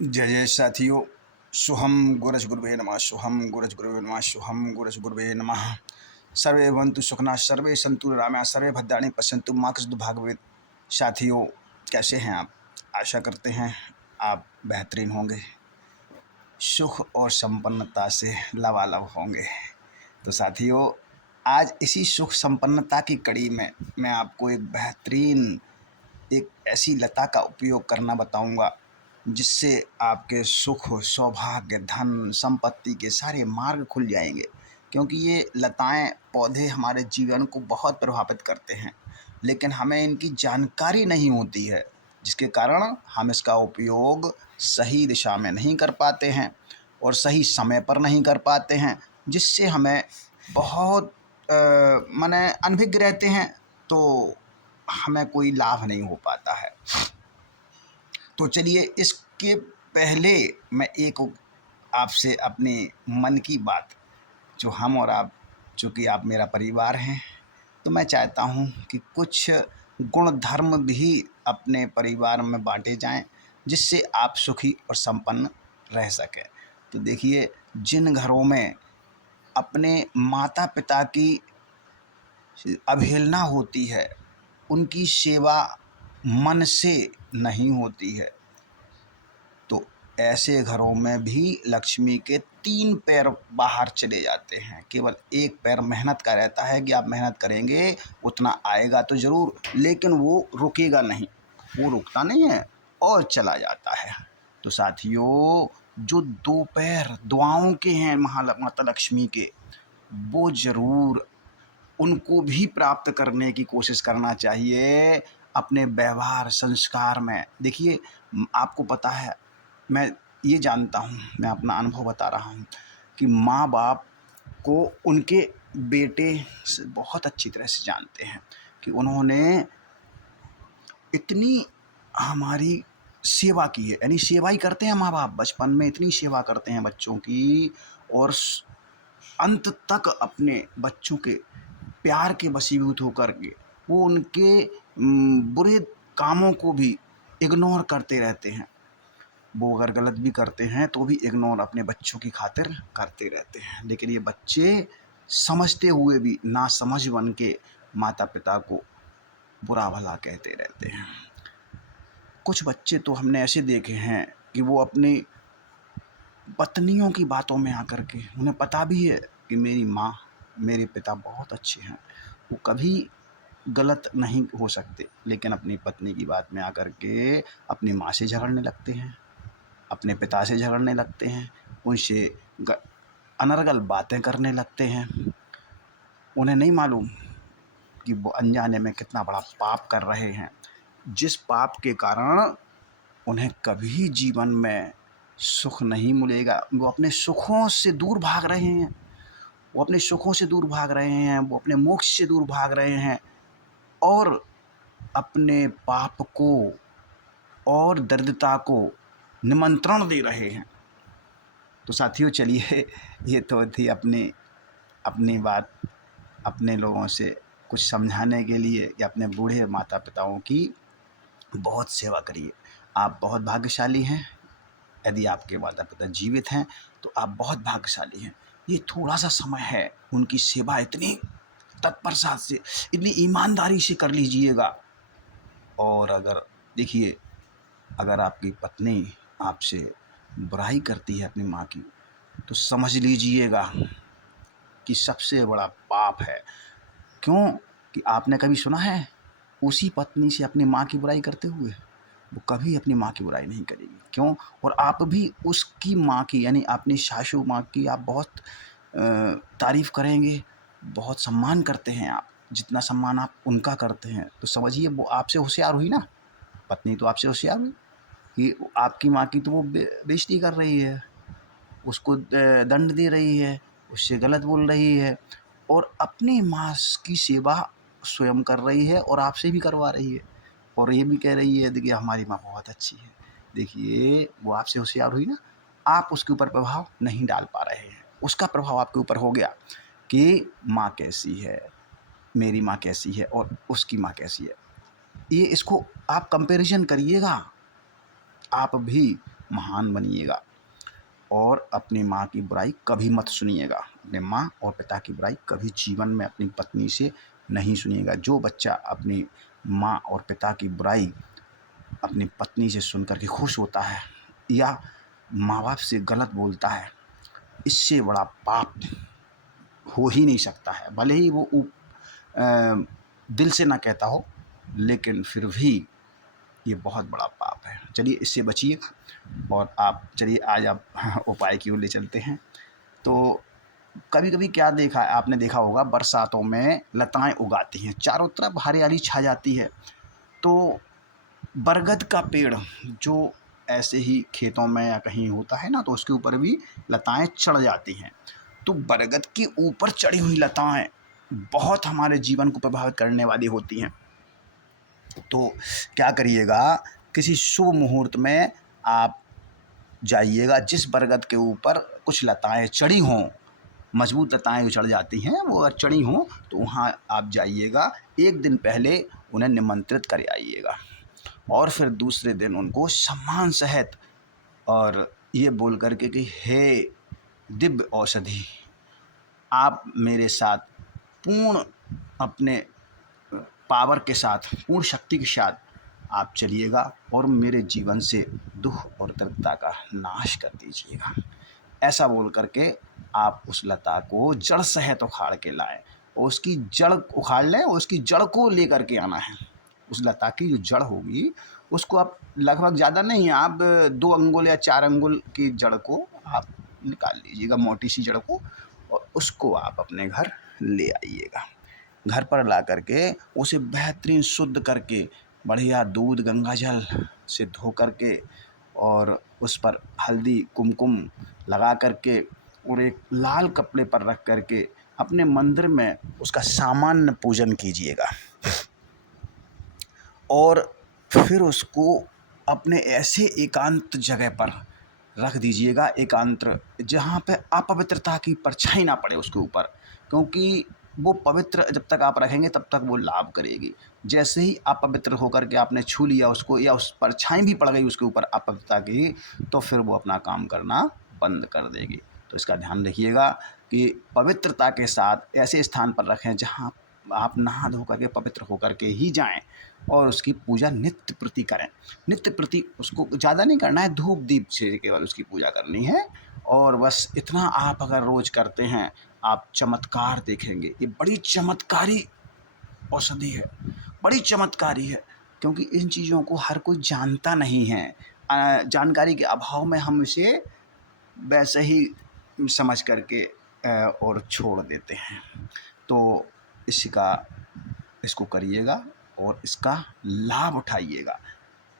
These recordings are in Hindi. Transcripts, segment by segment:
जय जय साथियों। शुभम गुरज गुरुवे नमः। शुभम गुरज गुरुवे नमः। शुभम गुरज गुरुवे नमः। सर्वे भवन्तु सुखिनः, सर्वे सन्तु निरामयाः, सर्वे भद्राणि पश्यन्तु मा कश्चित् दुर्भाग्येत्। साथियों, कैसे हैं आप? आशा करते हैं आप बेहतरीन होंगे, सुख और संपन्नता से लबालब होंगे। तो साथियों, आज इसी सुख संपन्नता की कड़ी में मैं आपको एक ऐसी लता का उपयोग करना बताऊंगा जिससे आपके सुख, सौभाग्य, धन, संपत्ति के सारे मार्ग खुल जाएंगे। क्योंकि ये लताएं, पौधे हमारे जीवन को बहुत प्रभावित करते हैं, लेकिन हमें इनकी जानकारी नहीं होती है, जिसके कारण हम इसका उपयोग सही दिशा में नहीं कर पाते हैं और सही समय पर नहीं कर पाते हैं, जिससे हमें बहुत माने अनभिज्ञ रहते हैं, तो हमें कोई लाभ नहीं हो पाता है। तो चलिए, इसके पहले मैं एक आपसे अपने मन की बात, जो हम और आप, चूँकि आप मेरा परिवार हैं, तो मैं चाहता हूँ कि कुछ गुण धर्म भी अपने परिवार में बाँटे जाएँ, जिससे आप सुखी और संपन्न रह सकें। तो देखिए, जिन घरों में अपने माता-पिता की अवहेलना होती है, उनकी सेवा मन से नहीं होती है, तो ऐसे घरों में भी लक्ष्मी के 3 पैर बाहर चले जाते हैं। केवल एक पैर मेहनत का रहता है कि आप मेहनत करेंगे, उतना आएगा तो ज़रूर, लेकिन वो रुकेगा नहीं, वो रुकता नहीं है और चला जाता है। तो साथियों, जो 2 पैर दुआओं के हैं माता लक्ष्मी के, वो ज़रूर उनको भी प्राप्त करने की कोशिश करना चाहिए अपने व्यवहार संस्कार में। देखिए, आपको पता है, मैं ये जानता हूँ, मैं अपना अनुभव बता रहा हूँ कि माँ बाप को उनके बेटे से बहुत अच्छी तरह से जानते हैं कि उन्होंने इतनी हमारी सेवा की है। यानी सेवा ही करते हैं माँ बाप, बचपन में इतनी सेवा करते हैं बच्चों की, और अंत तक अपने बच्चों के प्यार के वशीभूत होकर के वो उनके बुरे कामों को भी इग्नोर करते रहते हैं। वो अगर गलत भी करते हैं तो भी इग्नोर अपने बच्चों की खातिर करते रहते हैं, लेकिन ये बच्चे समझते हुए भी नासमझ बन के माता पिता को बुरा भला कहते रहते हैं। कुछ बच्चे तो हमने ऐसे देखे हैं कि वो अपनी पत्नियों की बातों में आकर के, उन्हें पता भी है कि मेरी माँ, मेरे पिता बहुत अच्छे हैं, वो कभी गलत नहीं हो सकते, लेकिन अपनी पत्नी की बात में आकर के अपनी माँ से झगड़ने लगते हैं, अपने पिता से झगड़ने लगते हैं, उनसे अनर्गल बातें करने लगते हैं। उन्हें नहीं मालूम कि वो अनजाने में कितना बड़ा पाप कर रहे हैं, जिस पाप के कारण उन्हें कभी जीवन में सुख नहीं मिलेगा। वो अपने सुखों से दूर भाग रहे हैं, वो अपने सुखों से दूर भाग रहे हैं, वो अपने मोक्ष से दूर भाग रहे हैं, और अपने पाप को और दरिद्रता को निमंत्रण दे रहे हैं। तो साथियों, चलिए, ये तो थी अपनी अपनी बात, अपने लोगों से कुछ समझाने के लिए कि अपने बूढ़े माता पिताओं की बहुत सेवा करिए। आप बहुत भाग्यशाली हैं। यदि आपके माता पिता जीवित हैं तो आप बहुत भाग्यशाली हैं। ये थोड़ा सा समय है, उनकी सेवा इतनी तत्परता से, इतनी ईमानदारी से कर लीजिएगा। और अगर देखिए, अगर आपकी पत्नी आपसे बुराई करती है अपनी माँ की, तो समझ लीजिएगा कि सबसे बड़ा पाप है। क्यों? कि आपने कभी सुना है उसी पत्नी से अपनी माँ की बुराई करते हुए? वो कभी अपनी माँ की बुराई नहीं करेगी। क्यों? और आप भी उसकी माँ की, यानी अपनी सासू माँ की आप बहुत तारीफ़ करेंगे, बहुत सम्मान करते हैं आप। जितना सम्मान आप उनका करते हैं, तो समझिए वो आपसे होशियार हुई ना, पत्नी तो आपसे होशियार हुई कि आपकी माँ की तो वो बेइज़्ज़ती कर रही है, उसको दंड दे रही है, उससे गलत बोल रही है, और अपनी माँ की सेवा स्वयं कर रही है और आपसे भी करवा रही है, और ये भी कह रही है देखिए हमारी माँ बहुत अच्छी है। देखिए, वो आपसे होशियार हुई ना, आप उसके ऊपर प्रभाव नहीं डाल पा रहे हैं। उसका प्रभाव आपके ऊपर हो गया कि माँ कैसी है, मेरी माँ कैसी है और उसकी माँ कैसी है। ये इसको आप कंपैरिज़न करिएगा, आप भी महान बनिएगा और अपनी माँ की बुराई कभी मत सुनिएगा। अपने माँ और पिता की बुराई कभी जीवन में अपनी पत्नी से नहीं सुनिएगा। जो बच्चा अपनी माँ और पिता की बुराई अपनी पत्नी से सुन कर के खुश होता है या माँ बाप से गलत बोलता है, इससे बड़ा पाप हो ही नहीं सकता है। भले ही वो दिल से ना कहता हो, लेकिन फिर भी ये बहुत बड़ा पाप है। चलिए इससे बचिए और आप चलिए आज आप उपाय की ओर ले चलते हैं। तो कभी कभी क्या देखा आपने देखा होगा, बरसातों में लताएं उगाती हैं, चारों तरफ हरियाली छा जाती है। तो बरगद का पेड़ जो ऐसे ही खेतों में या कहीं होता है ना, तो उसके ऊपर भी लताएं चढ़ जाती हैं। तो बरगद के ऊपर चढ़ी हुई लताएं बहुत हमारे जीवन को प्रभावित करने वाली होती हैं। तो क्या करिएगा, किसी शुभ मुहूर्त में आप जाइएगा, जिस बरगद के ऊपर कुछ लताएं चढ़ी हों, मजबूत लताएं जो चढ़ जाती हैं, वो अगर चढ़ी हों तो वहाँ आप जाइएगा, एक दिन पहले उन्हें निमंत्रित कर आइएगा और फिर दूसरे दिन उनको सम्मान सहित और ये बोल करके कि हे दिव्य औषधि, आप मेरे साथ पूर्ण अपने पावर के साथ, पूर्ण शक्ति के साथ आप चलिएगा और मेरे जीवन से दुख और दरिद्रता का नाश कर दीजिएगा। ऐसा बोल करके आप उस लता को जड़ सहित उखाड़ के लाएं और उसकी जड़ उखाड़ लें और उसकी जड़ को लेकर के आना है। उस लता की जो जड़ होगी उसको आप लगभग ज़्यादा नहीं, आप 2 अंगुल या 4 अंगुल की जड़ को आप निकाल लीजिएगा, मोटी सी जड़ को, और उसको आप अपने घर ले आइएगा। घर पर ला करके उसे बेहतरीन शुद्ध करके बढ़िया दूध गंगा जल से धो करके और उस पर हल्दी कुमकुम लगा करके और एक लाल कपड़े पर रख करके अपने मंदिर में उसका सामान्य पूजन कीजिएगा और फिर उसको अपने ऐसे एकांत जगह पर रख दीजिएगा, एकांत जहाँ पे अपवित्रता की परछाई ना पड़े उसके ऊपर, क्योंकि वो पवित्र जब तक आप रखेंगे तब तक वो लाभ करेगी। जैसे ही अपवित्र होकर के आपने छू लिया उसको या उस परछाई भी पड़ गई उसके ऊपर अपवित्रता की, तो फिर वो अपना काम करना बंद कर देगी। तो इसका ध्यान रखिएगा कि पवित्रता के साथ ऐसे स्थान पर रखें जहाँ आप नहा धो करके पवित्र होकर के ही जाएं और उसकी पूजा नित्य प्रति करें। नित्य प्रति उसको ज़्यादा नहीं करना है, धूप दीप से केवल उसकी पूजा करनी है और बस इतना आप अगर रोज़ करते हैं आप चमत्कार देखेंगे। ये बड़ी चमत्कारी औषधि है, बड़ी चमत्कारी है, क्योंकि इन चीज़ों को हर कोई जानता नहीं है। जानकारी के अभाव में हम इसे वैसे ही समझ करके और छोड़ देते हैं। तो इसको करिएगा और इसका लाभ उठाइएगा।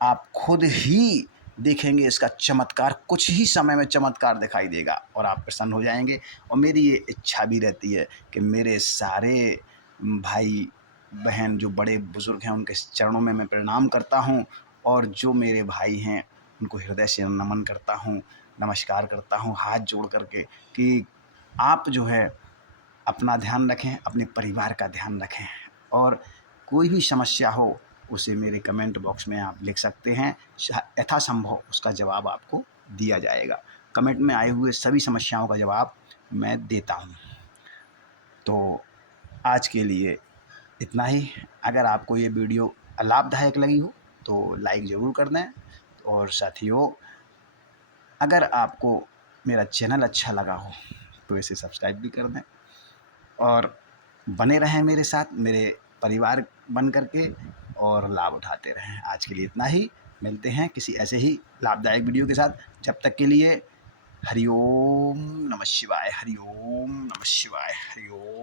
आप खुद ही देखेंगे इसका चमत्कार, कुछ ही समय में चमत्कार दिखाई देगा और आप प्रसन्न हो जाएंगे। और मेरी ये इच्छा भी रहती है कि मेरे सारे भाई बहन जो बड़े बुज़ुर्ग हैं उनके चरणों में मैं प्रणाम करता हूँ और जो मेरे भाई हैं उनको हृदय से नमन करता हूँ, नमस्कार करता हूँ हाथ जोड़ करके कि आप जो है अपना ध्यान रखें, अपने परिवार का ध्यान रखें और कोई भी समस्या हो उसे मेरे कमेंट बॉक्स में आप लिख सकते हैं, यथासंभव उसका जवाब आपको दिया जाएगा। कमेंट में आए हुए सभी समस्याओं का जवाब मैं देता हूँ। तो आज के लिए इतना ही। अगर आपको ये वीडियो लाभदायक लगी हो तो लाइक ज़रूर कर दें और साथियों अगर आपको मेरा चैनल अच्छा लगा हो तो इसे सब्सक्राइब भी कर दें और बने रहें मेरे साथ, मेरे परिवार बन करके और लाभ उठाते रहें। आज के लिए इतना ही, मिलते हैं किसी ऐसे ही लाभदायक वीडियो के साथ। जब तक के लिए हरि ओम नमः शिवाय, हरि ओम नमः शिवाय, हरि ओम।